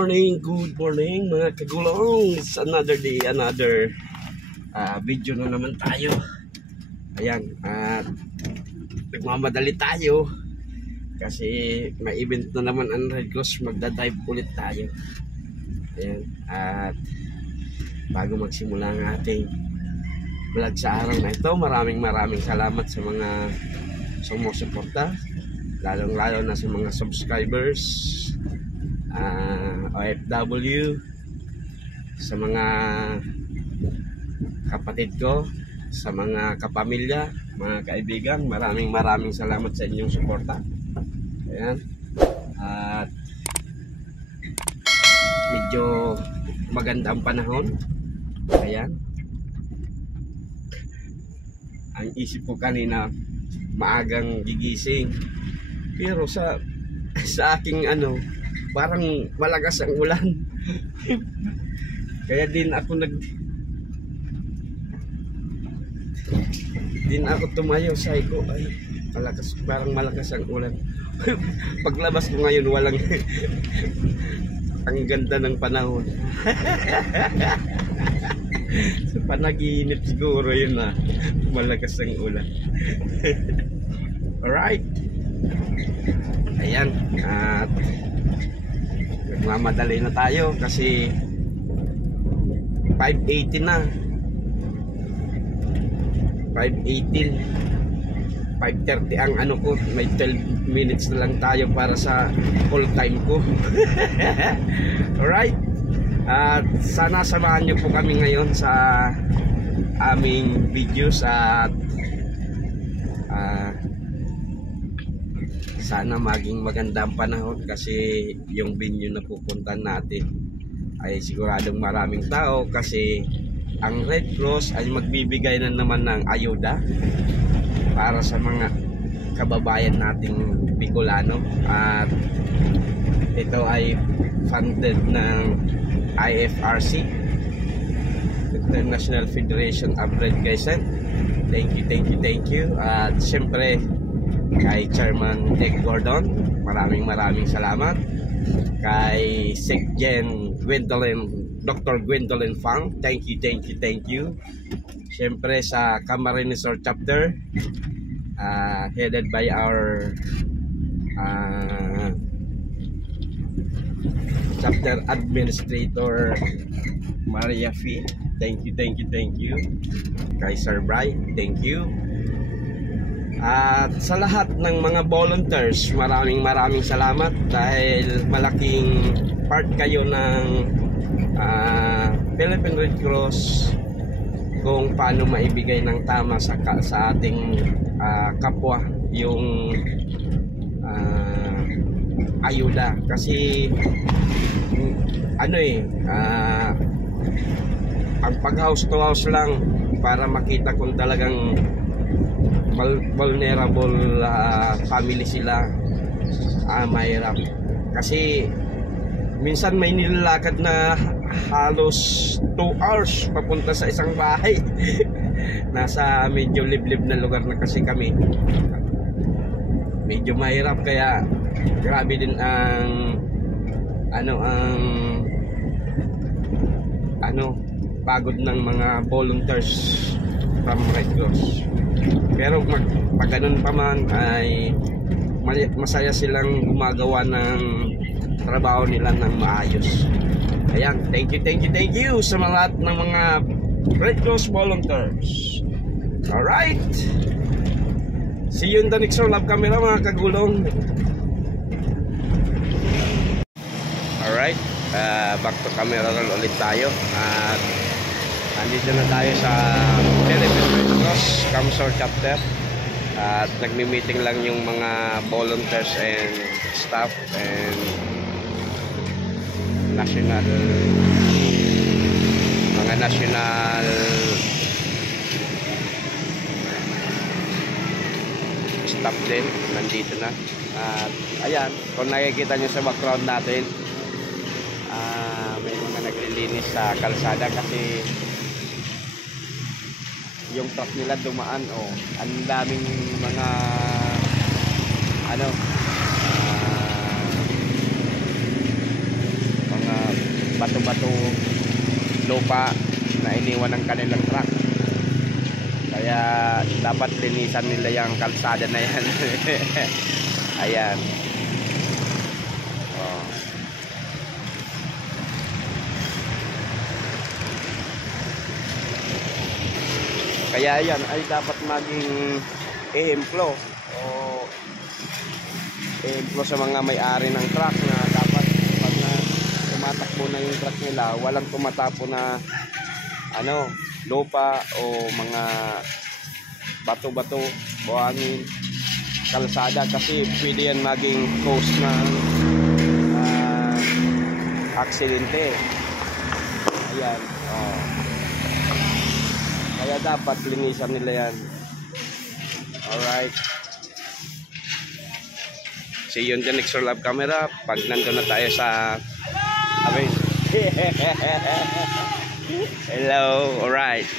good morning mga kagulong. It's another day, another video na naman tayo. Ayan, at nagmamadali tayo kasi may event na naman ang Red Cross. Magdadive ulit tayo. Ayan, at bago magsimula ang ating vlog sa araw na ito, maraming salamat sa mga sumusuporta, lalong-lalo na sa mga subscribers, OFW, sa mga kapatid ko, sa mga kapamilya, mga kaibigan. Maraming salamat sa inyong suporta. Ayan. At medyo maganda ang panahon. Ayan. Ang isip ko kanina maagang gigising, pero sa aking parang malakas ang ulan. Kaya din ako tumayo. Sabi ko, ay parang malakas ang ulan. Paglabas ko ngayon, walang ang ganda ng panahon. Sa panaginip siguro yun na malakas ang ulan. Alright, ayan, at nagmamadali na tayo kasi 5:18 na. 5:30 ang ko, may 12 minutes na lang tayo para sa full time ko. Alright, at sana samahan nyo po kami ngayon sa aming videos, at sana maging maganda ang panahon kasi yung venue na pupuntahan natin ay siguradong maraming tao, kasi ang Red Cross ay magbibigay na naman ng ayuda para sa mga kababayan nating Bicolano, at ito ay funded ng IFRC, International Federation of Red Crescent. Thank you. At siyempre kay Chairman Nick Gordon, maraming salamat. Kay Secgen Dr. Gwendolyn Fang, thank you. Siyempre sa Camarines-Sur chapter, headed by our chapter administrator Maria Fee, thank you. Kay Sir Bry, thank you. At sa lahat ng mga volunteers, maraming salamat, dahil malaking part kayo ng Philippine Red Cross kung paano maibigay ng tama sa ating kapwa yung ayuda. Kasi ang pag house to house lang para makita kung talagang vulnerable family sila, mahirap. Kasi minsan may nilalakad na halos 2 hours papunta sa isang bahay. Nasa medyo liblib na lugar na kasi kami, medyo mahirap. Kaya grabe din ang pagod ng mga volunteers from Red Cross. Pero pag ganun pa man ay masaya silang gumagawa ng trabaho nila ng maayos. Ayan, thank you sa lahat ng mga Red Cross volunteers. Alright, see you in the next love camera mga kagulong. Alright, back to camera roll ulit tayo. At andito na tayo sa Philippine Red Cross Camarines-Sur chapter, at nagmi-meeting lang yung mga volunteers and staff and mga national staff din nandito na. At ayan, kung nakikita nyo sa background natin, may mga naglilinis sa kalsada kasi yung truck nila dumaan. Ang daming mga mga bato, lupa na iniwan ng kanilang truck. Kaya dapat linisan nila yung kalsada na yan. Ayan. Oh. Kaya yan ay dapat maging ehemplo o ehemplo sa mga may-ari ng truck na dapat pag na tumatakbo na yung truck nila, walang tumatapo na lupa o mga bato-bato, buhangin, kalsada, kasi pwede yan maging cause ng aksidente. Ayan. Oh. Kaya dapat linisan nila yan. Alright. See you on the next Love Camera pag nandun na tayo sa hello. Alright.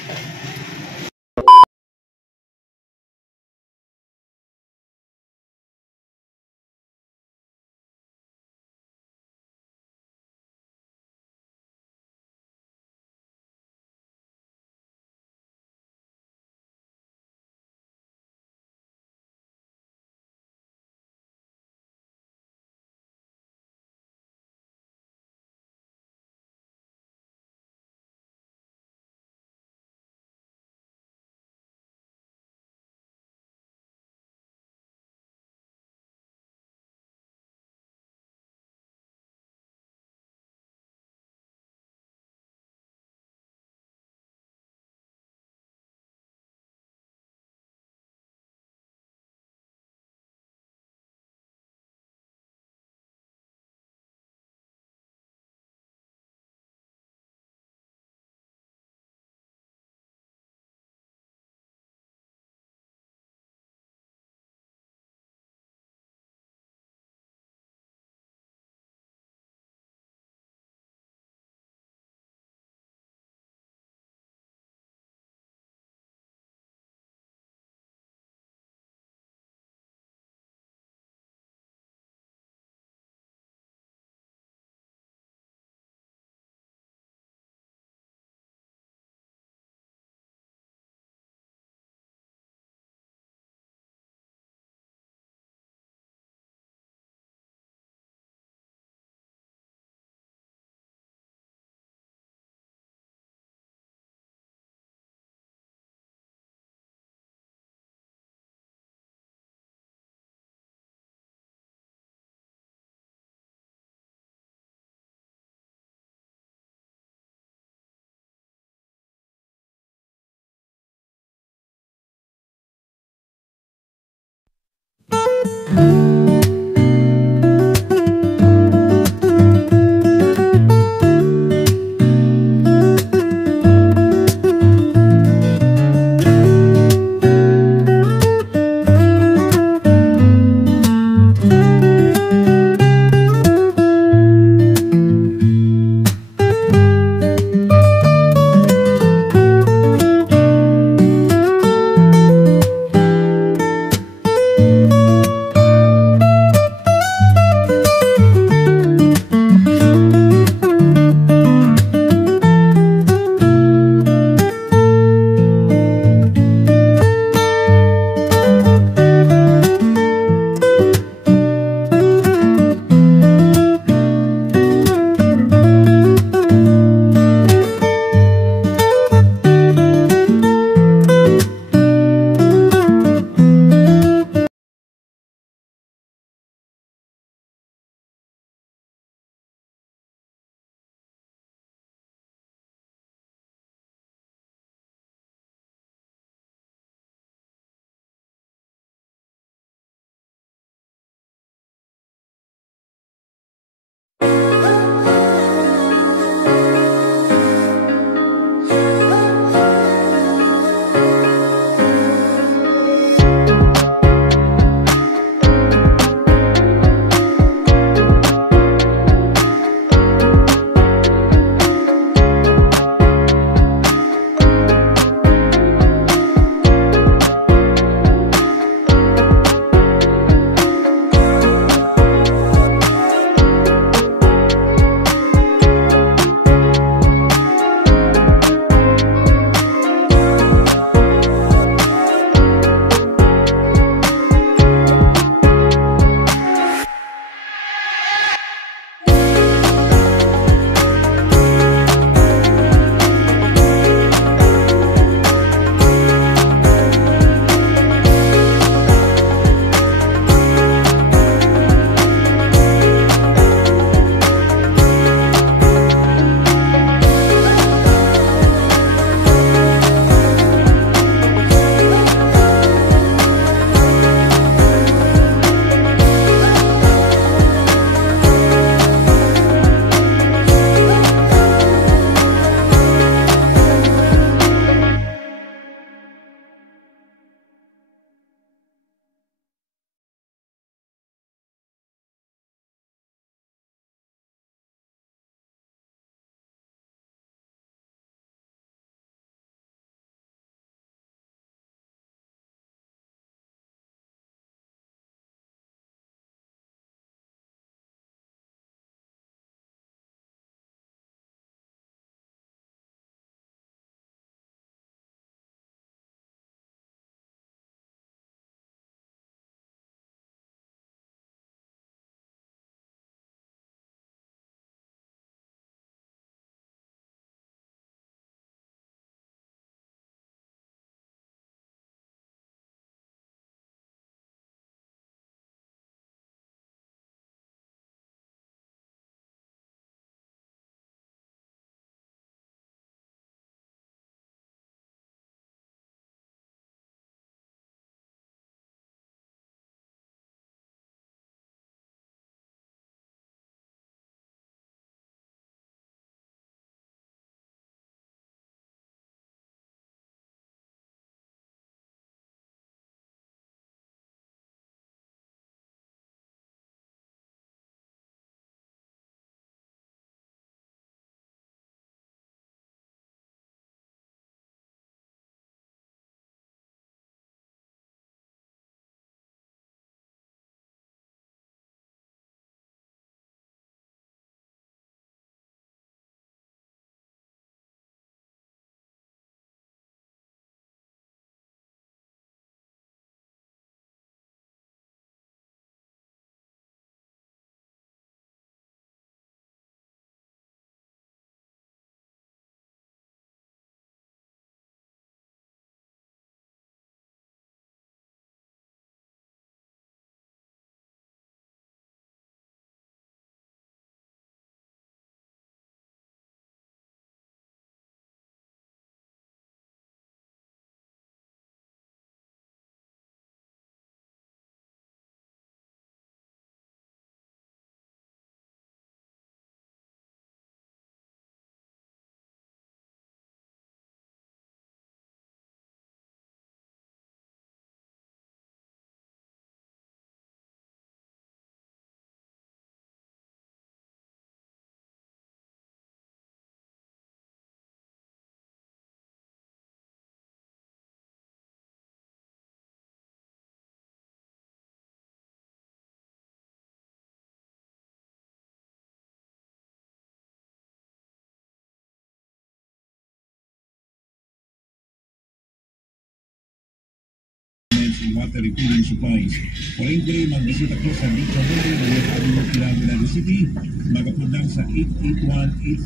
water refilling supplies. For inquiry, magbisita ko sa Beach Avenue, Mayot Avenue, Quilagua City. Magapundang sa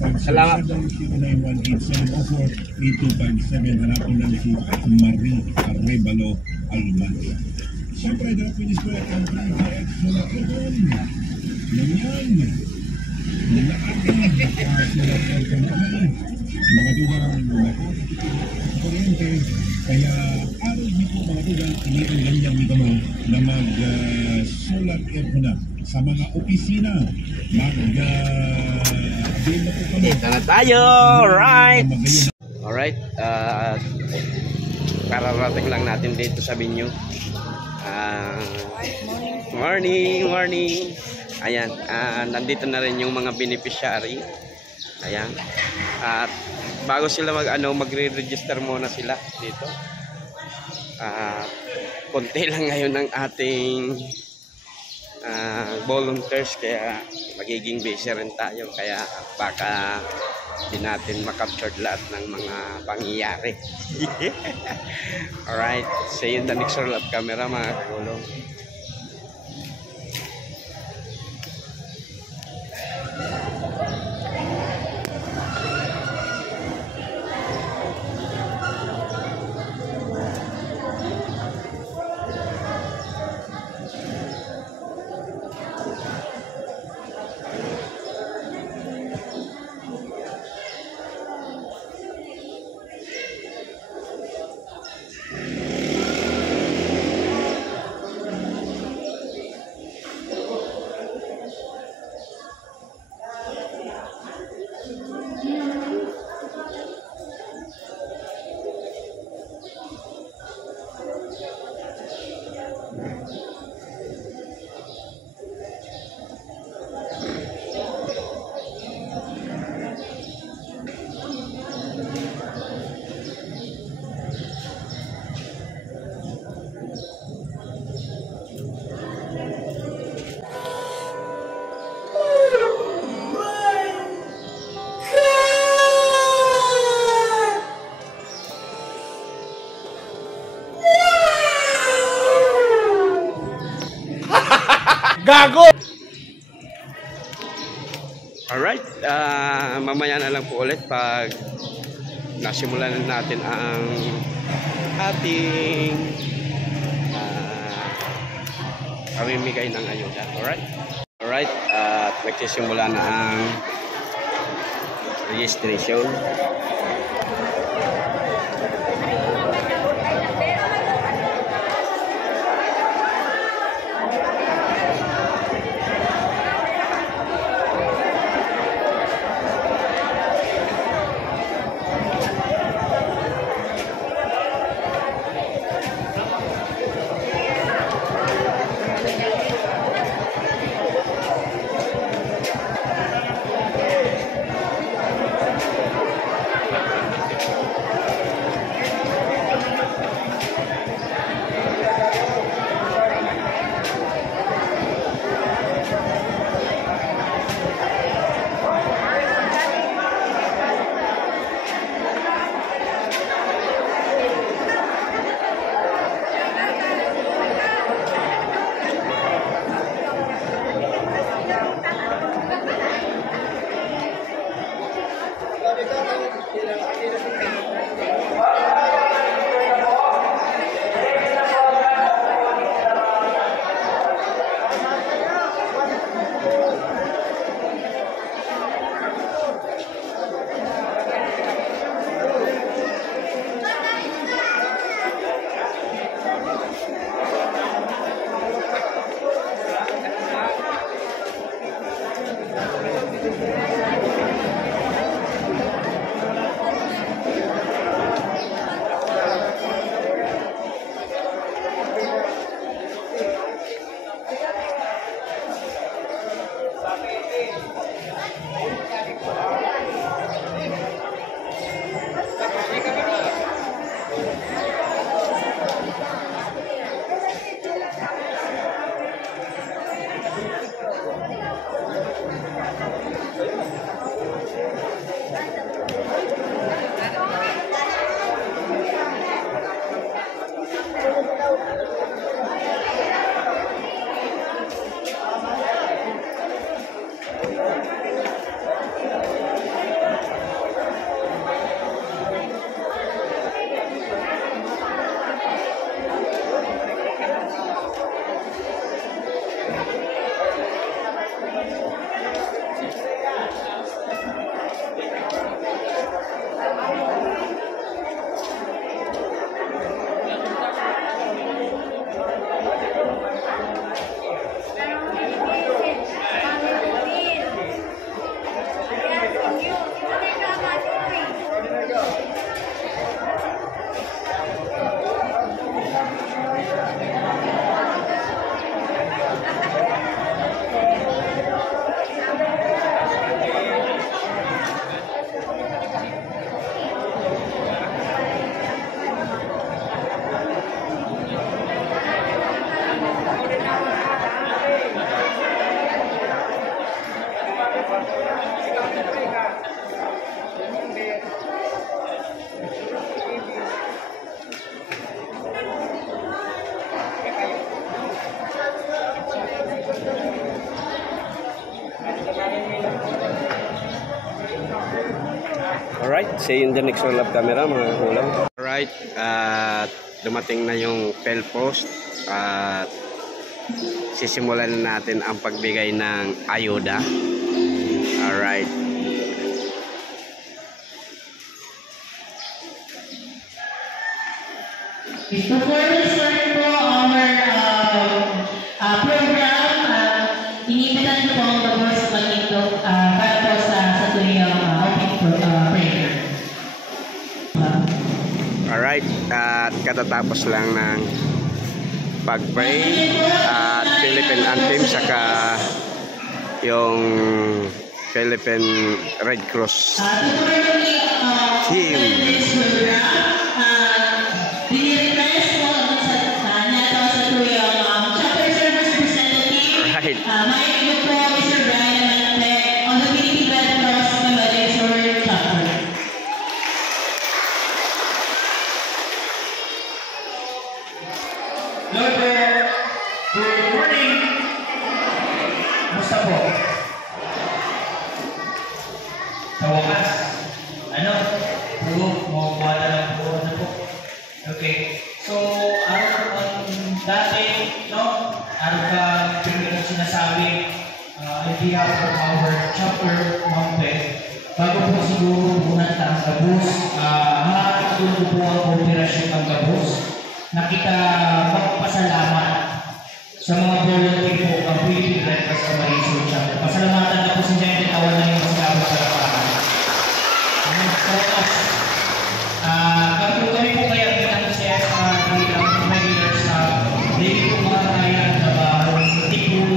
881-857-0918-704-8257. Hanapin lang si Marie Arevalo Almanza. Siyempre, dapat pinis ko ang PGX mula po doon. Ganyan. Mula akin, sulat aircon kami. Mga dugang kuryente. Kaya araw niyo po mga dugang, iniin ganyan dito mo na mag-solar aircon na sa mga opisina. Mag-avail na po kami. Dito na tayo! Right! Alright, kararating lang natin dito sa venue. Morning. Ayan, nandito na rin yung mga beneficiary. Ayan. At bago sila magre-register muna sila dito. Konti lang ngayon ng ating volunteers, kaya magiging busy rin tayo, kaya baka di natin makapture lahat ng mga pangyayari. Alright, see you in the next roll of camera mga kagulong. Gago! Alright, mamaya na lang po ulit pag nasimulan na natin ang ating pamimigay ng ayuda. Alright, nagsisimula na ang registration. Alright, see you in the next roll of camera mga kagulang. Alright, at dumating na yung tail post at sisimulan na natin ang pagbigay ng ayuda. Alright. Before we start po our program, inibitan ko po ang bagos magito para po sa tuyang opening prayer. Alright, at katatapos lang ng pag-pray at Philippine anthem saka yung Philippine Red Cross team. Right. Good morning. Musta po? Sa wakas, mawawala lang po na po. Okay. So, dati, araw ka pinag sinasabi, on behalf of our chapter mountain, bago po siguro punan ang gabos, hahatulog po ang operasyon ng gabos, na kita magpasalamat sa mga volunteer po ang Philippine Red Cross Camarines Chapter. Pasalamatan na po si Jenny Tawan na yung masigabot sa lapangan. Kami po kaya bilang CSR bilang regular staff, hindi po mga kaya ang trabaho, hindi po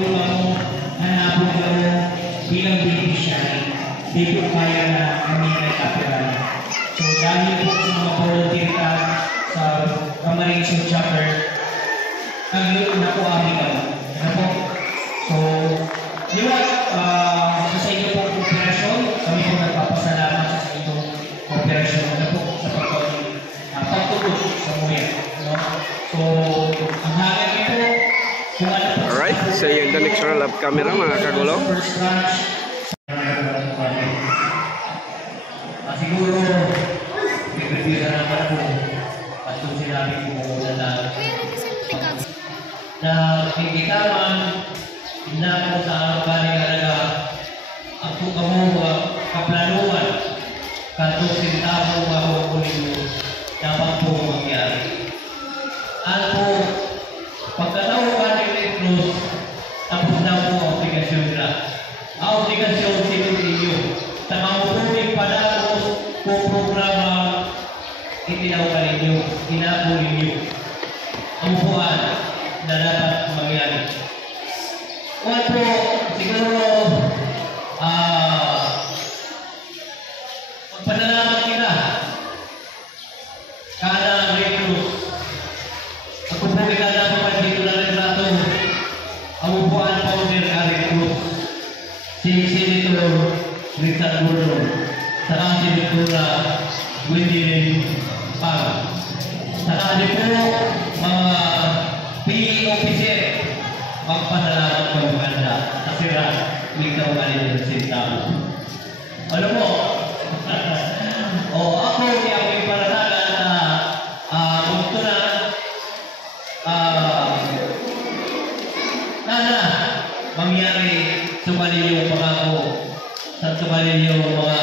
hanapon gano'n bilang beneficiary, hindi po kaya na hindi na copyright. So dahil po sa mga volunteer ka sa Camarines Chapter, nag-iwan na po aming kami. So, liwat, sa inyo pong operasyon, kami po nagpapasalamat sa inyong operasyon sa pagtutulog sa muya. So, ang hangin ito, kung ano po... Alright, so yung the next roll of camera mga kagulong. First branch, siguro, pipipira naman po, at kung sinabi po na kikitaman, na po sa baling alaga, ang po kaplanuan, kanto sintamo ako kunin dapat po mangyari. At po, pagkatao ka ng Red Cross, tapos na po ang obligasyon na. Ang obligasyon sinunod sa mamupuning padagos po programa itinaw ka ninyo, inapo ninyo. Ang upuan na dapat mangyari. Kung po, siguro, magpanalaman kita, kada Red Cross, ako po kinalaman dito na rin nato, ang upuan po ng Red Cross, si Senator Richard Gordon, saka si Victoria Wendy Pag, saka di po mga PE officer, magpasalamat ko ang ganda kasi ikaw ka rin yung sintamo. Alam mo, ako hindi ako yung paranagan na kung ito na mangyari sumalil yung mga ko sa sumalil yung mga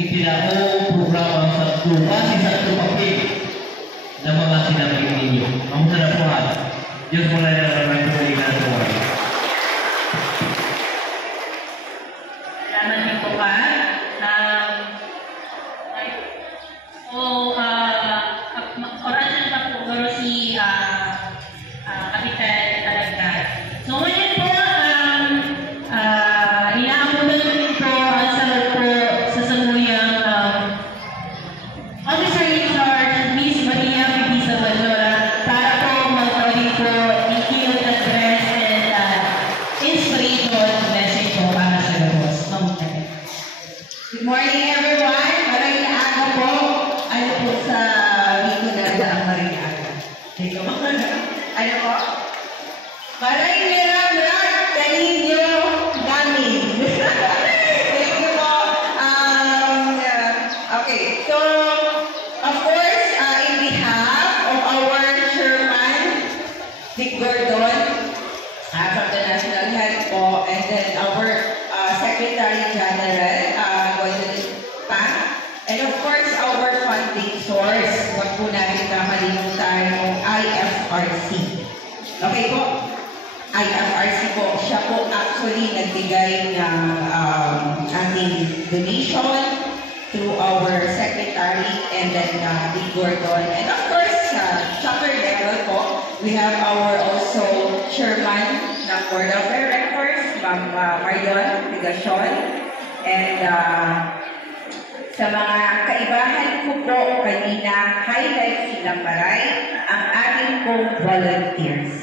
itinako programa sa kasi sa tupapig ng mga sinabi ninyo. Ang sarap po Diyos mo na naman po rin na po. Salamat din po ka. Orasyon pa po garo si Kapitan Talagay. So ngayon po, inaamunan po ang salot po sa samuyang Officer in Charge, Miss Maria Pipisa Majora, para po magpawin po i-cute address and inspiration message po para sa gabos. Good morning everyone! Maraming aga po. Ano po sa linggo na ang maraming aga. Thank you. makalimutan yung IFRC. Okay po? IFRC po, siya po actually nagbigay ng ating donation through our secretary and then Big Gordon. And of course, chapter level po, we have our also chairman ng Board of Directors, Ma'am Marion Ligacion. And sa mga kaibahan ko po kanina, highlight silang maray ang ating pong volunteers.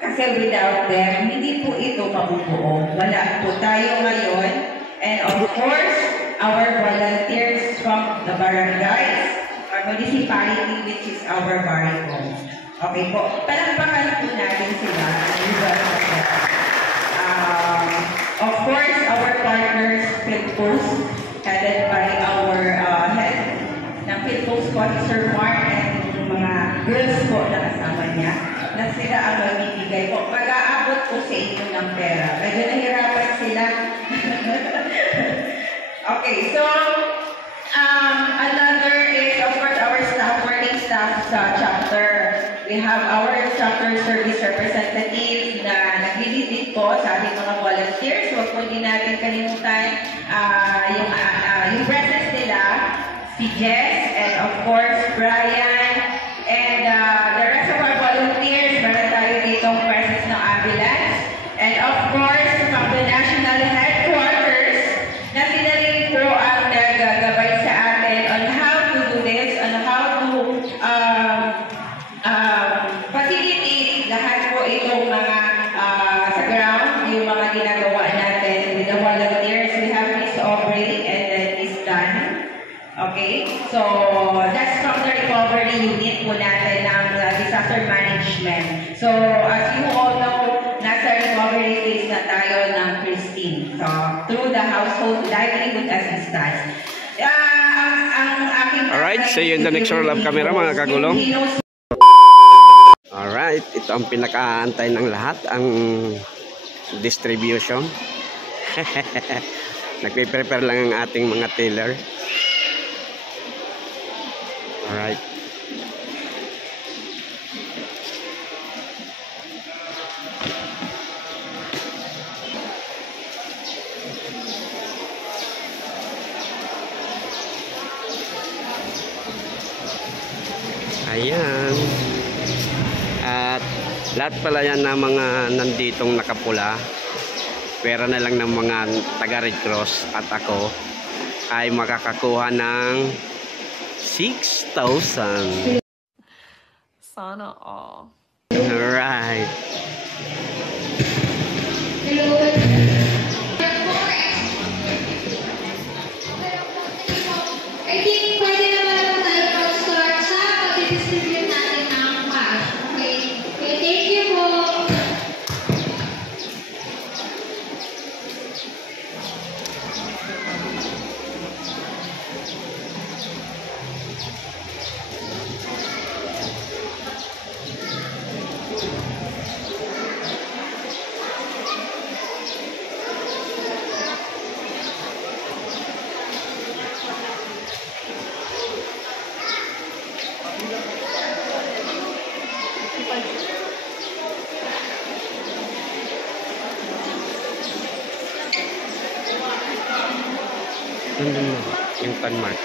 Kasi without them, hindi po ito mabubuo. Wala po tayo ngayon. And of course, our volunteers from the barangays, our municipality, which is our barangay. Okay po. Palakpakan po natin sila. Of course, our partners, PhilPost, headed by our head ng PhilPost po, Sir Mark, and yung mga girls po na kasama niya, na sila ang magbibigay po. Mag-aabot po sa inyo ng pera. Medyo nahirapan sila. Okay, so, another is, of course, our staff, working staff sa chapter. We have our chapter service representative na naglilid po sa ating mga volunteers. Huwag po din natin kalimutan yung presence nila, si Jess, and of course, Brian, and the rest of our volunteers. Meron tayo ditong presence ng ambulance. And of course, from the national headquarters, na sila rin po ang nagagabay sa atin on how to do this, on how to facilitate lahat po itong mga sa ground, yung mga ginagawa natin with the volunteers. We have Miss Aubrey and then Miss Dan. Okay? So, that's from the recovery unit po natin ng disaster management. So, as you all know, nasa recovery phase na tayo ng Christine. So, through the household livelihood assistance. Alright, see you in the next roll of camera mga kagulong. Alright, ito ang pinakaantay ng lahat, ang distribution. Nagpe-prepare lang ang ating mga tailor. Alright. Ayan. At lahat pala yan na mga nanditong nakapula, pera na lang ng mga taga Red Cross, at ako ay makakakuha ng 6,000. Sana all. Alright. I think pwede naman tayo mag-start sa pag-distribute natin ng cash. Okay? Okay, thank you po. Nandun na, yung panmark.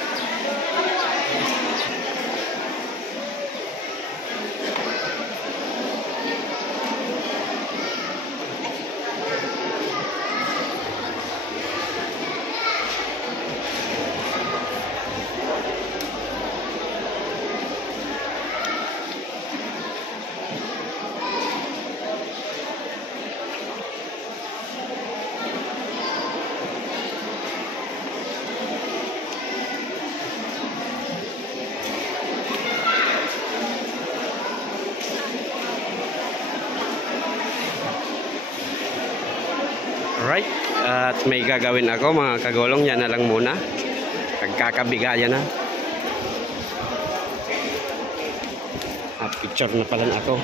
Alright, at may gagawin ako mga kagulong, yan na lang muna. Nagkakabigayan na. Picture na pala ako.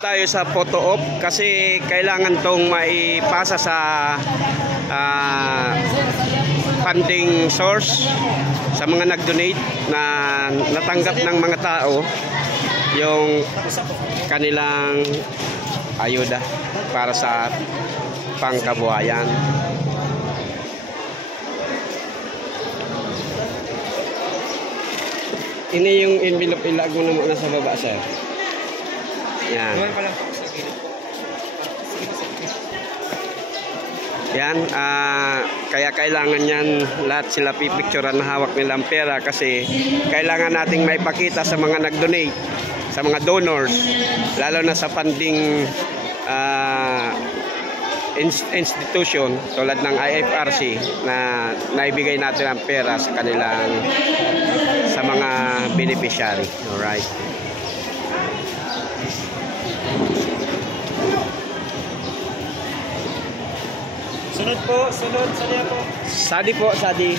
Tayo sa photo op kasi kailangan tong maipasa sa funding source sa mga nag-donate na natanggap ng mga tao yung kanilang ayuda para sa pangkabuhayan. Ini yung envelope, ilag mo na muna sa baba, sir. Yan. Yan, kaya kailangan yan lahat sila pipicturean na hawak nilang pera kasi kailangan nating maipakita sa mga nag-donate, sa mga donors, lalo na sa funding institution tulad ng IFRC na naibigay natin ang pera sa kanilang sa mga beneficiary. Alright. Sunod po, sunod. Sadiya po. Sadi po, Sadi.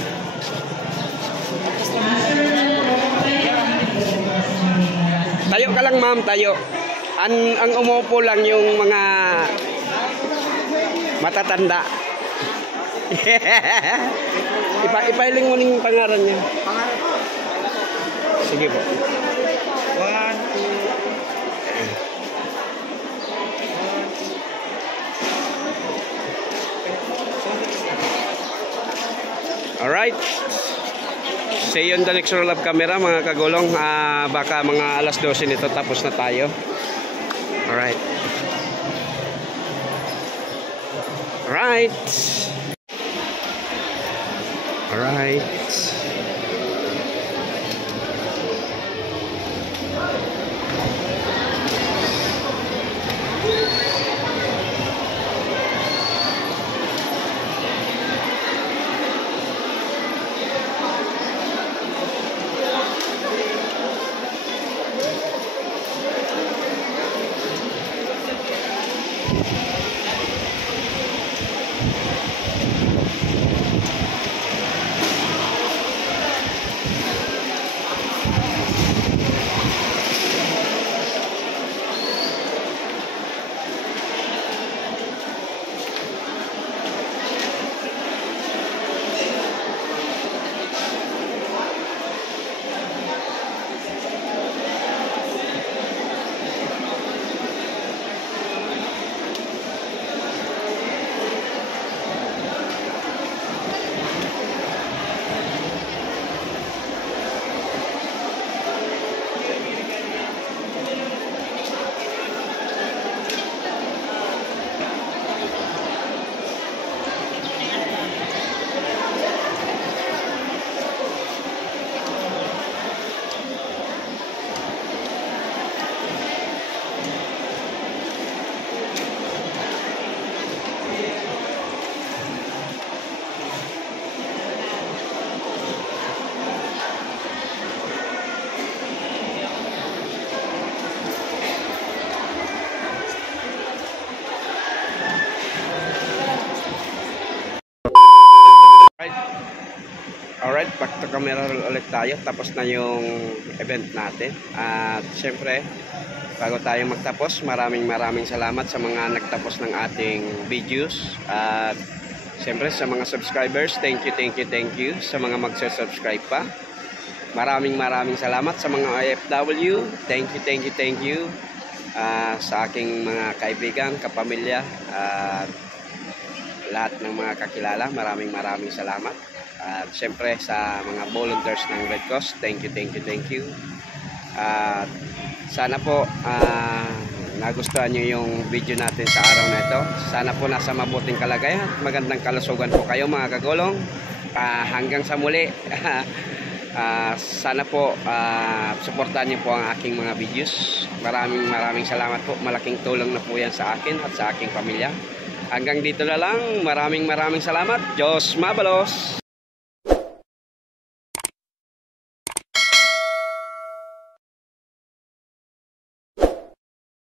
Tayo ka lang, ma'am, tayo. Ang umupo lang yung mga matatanda. Ipailing mo ng pangalan niya. Sige po. 1, 2. Alright. See you on the next roll of camera, mga kagulong. Baka mga alas 12 nito tapos na tayo. Alright. Alright. Alright. Alright, back to camera ulit tayo. Tapos na yung event natin. At syempre, bago tayo magtapos, maraming salamat sa mga nagtapos ng ating videos. At syempre sa mga subscribers, thank you. Sa mga magsa-subscribe pa, maraming salamat. Sa mga IFW, thank you. Sa aking mga kaibigan, kapamilya, at lahat ng mga kakilala, maraming salamat. At syempre sa mga volunteers ng Red Cross, thank you. At sana po nagustuhan nyo yung video natin sa araw na ito. Sana po nasa mabuting kalagayan, magandang kalusugan po kayo, mga kagulong. Hanggang sa muli. Sana po suportahan nyo po ang aking mga videos. Maraming salamat po. Malaking tulong na po yan sa akin at sa aking pamilya. Hanggang dito na lang. Maraming salamat. Diyos mabalos.